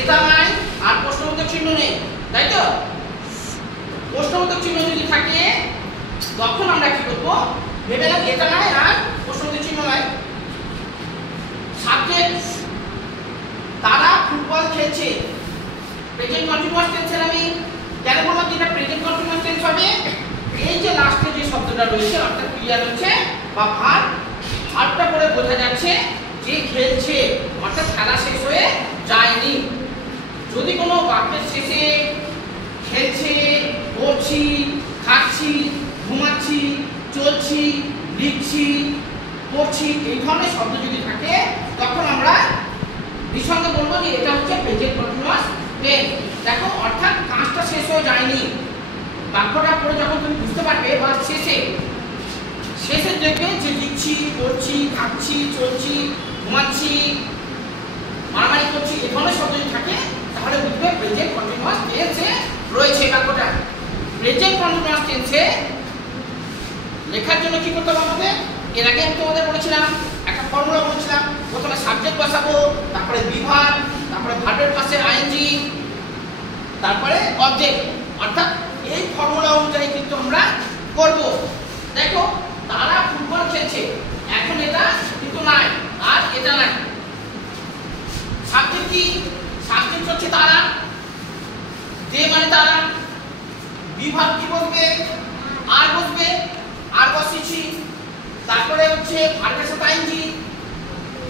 এটা নাই আর প্রশ্নবোধক চিহ্ন নেই, তাই তো? প্রশ্নবোধক চিহ্ন যদি থাকে তখন আমরা কি করব, ভেবে নাও এটা নাই আর প্রশ্নবোধক চিহ্ন নাই। সাবজেক্ট তারা ফুটবল খেলছে, প্রেজেন্ট কন্টিনিউয়াস টেন্সের আমি কেন বললাম যে এটা প্রেজেন্ট কন্টিনিউয়াস টেন্স হবে, এই যে লাস্টে যে শব্দটা রয়েছে অর্থাৎ ক্রিয়া রয়েছে বা ভার্বটা পড়ে বোঝা যাচ্ছে যে খেলছে, অর্থাৎ খেলা শেষ হয়ে যায়নি। যদি কোনো বাক্যের শেষে খেলছে, পড়ছি, খাচ্ছি, ঘুমাচ্ছি, চলছি, লিখছি, পড়ছি এই ধরনের শব্দ যদি থাকে তখন আমরা নিঃসন্দেহে বলবো যে এটা হচ্ছে প্রেজেন্ট কন্টিনিউয়াস টেন্স। দেখো অর্থাৎ কাজটা শেষ হয়ে যায়নি, বাক্যটা পড়ে যখন তুমি বুঝতে পারবে বা শেষে দেখবে যে লিখছি, পড়ছি, খাচ্ছি, চলছি, ঘুমাচ্ছি, মারামারি করছি এই ধরনের শব্দ যদি থাকে তাহলে বুঝবে প্রেজেন্ট কন্টিনিউয়াস টেন্সে রয়েছে বাক্যটা। প্রেজেন্ট কন্টিনিউয়াস টেন্সে লেখার জন্য কি করতে হবে আমাদের? এর আগে আমি তোমাদের বলেছিলাম একটা ফর্মুলা বলেছিলাম, প্রথমে সাবজেক্ট বসাবো, তারপরে বিভাগ, তারপরে ভার্বের পাশে আইএনজি, তারপরে অবজেক্ট, অর্থাৎ এই ফর্মুলা অনুযায়ী কিন্তু আমরা করব। দেখো তারা ফুটবল খেলছে, এখন এটা কিন্তু নাই আর এটা নাই। সাবজেক্ট কি? সাবজেক্ট হচ্ছে তারা, যে মানে তারা। বিভাগ কি বসবে? আর বসবে, আর বসিয়েছি। তারপরে হচ্ছে ভার্বের সাথে আইএনজি,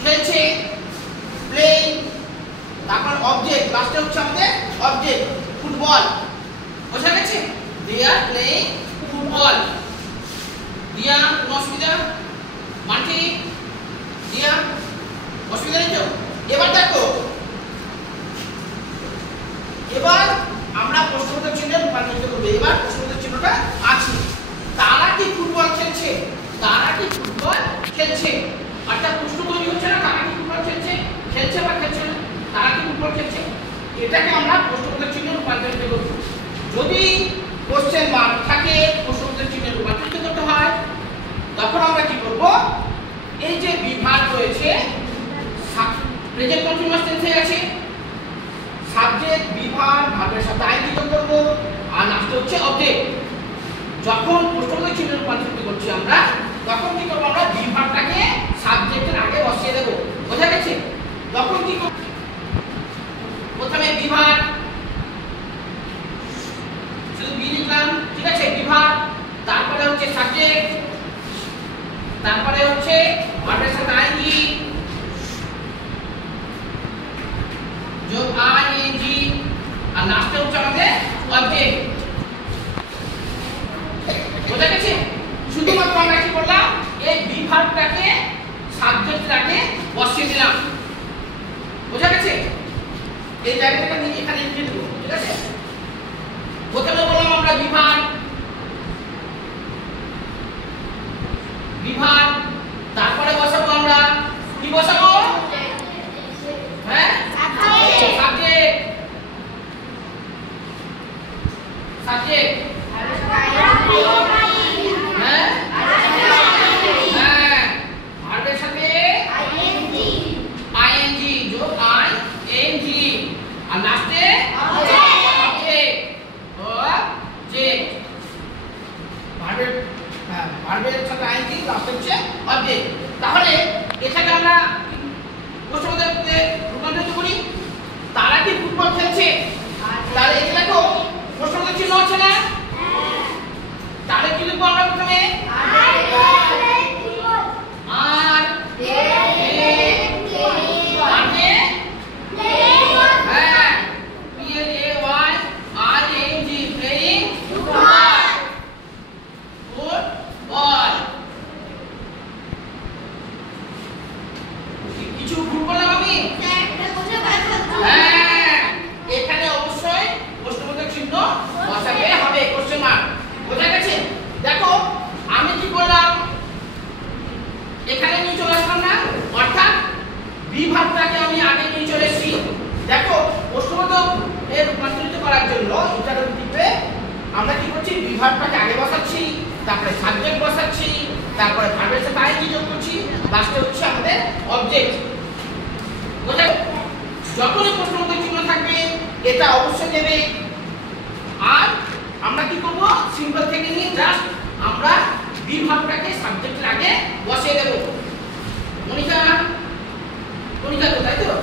খেলছে, প্লেইং। তারপর অবজেক্ট, লাস্টে হচ্ছে আমাদের অবজেক্ট ফুটবল। বোঝা গেছে? দে আর প্লেইং ফুটবল। দিয়া কোনো অসুবিধা? মাটি দিয়া অসুবিধা নেই তো? এবার দেখো, এবার আমরা প্রশ্নবোধক চিহ্নে রূপান্তরিত করব। এবার প্রশ্নবোধক চিহ্নটা আছে, তারা কি ফুটবল খেলছে? তারা কি ফুটবল খেলছে? অর্থাৎ প্রশ্ন তৈরি হচ্ছে না, তারা কি ফুটবল খেলছে, খেলছে বা খেলছে না, তারা কি ফুটবল খেলছে, এটাকে আমরা প্রশ্নবোধক চিহ্নে রূপান্তরিত করব। যদি কোশ্চেন মার্ক থাকে প্রশ্নবোধক চিহ্নে রূপান্তরিত করতে হয়, তখন আমরা কি করব? এই যে বিভাগ রয়েছে প্রেজেন্ট কন্টিনিউয়াস টেন্সে আছে, সাবজেক্ট, বিভাগ, ভার্বের সাথে আইএনজি যোগ করব, আর লাস্টে হচ্ছে অবজেক্ট। যখন প্রশ্নবোধক চিহ্নে রূপান্তরিত করছি আমরা, তখন কি করব? আমরা বিভাগটাকে সাবজেক্টের আগে বসিয়ে দেব। বোঝা গেছে? তখন কি করব? প্রথমে বিভাগ, শুধু বি লিখলাম, ঠিক আছে, বিভাগ, তারপরে হচ্ছে সাবজেক্ট, তারপরে হচ্ছে ভার্বের সাথে আইএনজি যোগ আইএনজি, আর লাস্টে হচ্ছে আমাদের অবজেক্ট। বোঝা গেছে? শুধুমাত্র আমরা কি করলাম? এই বিভাগটাকে সাবজেক্টের আগে বসিয়ে দিলাম। বোঝা গেছে? এই জায়গাটাকে নিয়ে এখানে লিখে দেব, ঠিক আছে? প্রথমে বললাম আমরা বিভাগ, বিভাগ, তারপরে বসাবো আমরা কি বসাবো? হ্যাঁ, সাবজেক্ট, সাবজেক্ট, হ্যাঁ, হ্যাঁ, ভার্বের সাথে আইএনজি যোগ আইএনজি, আর লাস্টে অবজেক্ট, অবজেক্ট, ভার্বের সাথে আইএনজি, লাস্টে হচ্ছে অবজেক্ট। তাহলে এটাকে আমরা প্রশ্নবোধকে রূপান্তরিত করি। তারা কি ফুটবল খেলছে? তাহলে এটা দেখো প্রশ্নবোধক চিহ্ন আছে না? তাহলে কি লিখবো আমরা প্রথমে? আর হ্যাঁ, PLAY RNG, প্লেইং ফুটবল। কিছু ভুল বললাম আমি? হ্যাঁ, এখানে অবশ্যই প্রশ্নবোধক চিহ্ন বসাতে হবে, কোশ্চেন মার্ক। বোঝা গেছে? দেখো আমি কি করলাম, এখানে নিয়ে চলে আসলাম না, অর্থাৎ বিভাগটাকে আমি আগে নিয়ে চলে এসেছি। দেখো প্রশ্নবোধক এর রূপান্তরিত করার জন্য ইন্টারোগেটিভে আমরা কি করছি? বিভাগটাকে আগে বসাচ্ছি, তারপরে সাবজেক্ট বসাচ্ছি, তারপরে ভার্বের সাথে আইএনজি যোগ করছি, লাস্টে হচ্ছে আমাদের অবজেক্ট। বোঝা? যখনই প্রশ্নবোধক চিহ্ন থাকবে এটা অবশ্যই দেবে। আর আমরা কি করব, সিম্বল থেকে নিয়ে জাস্ট আমরা বিভাগটাকে সাবজেক্টের আগে বসিয়ে দেব। মনিকা, মনিকা তো তাই তো?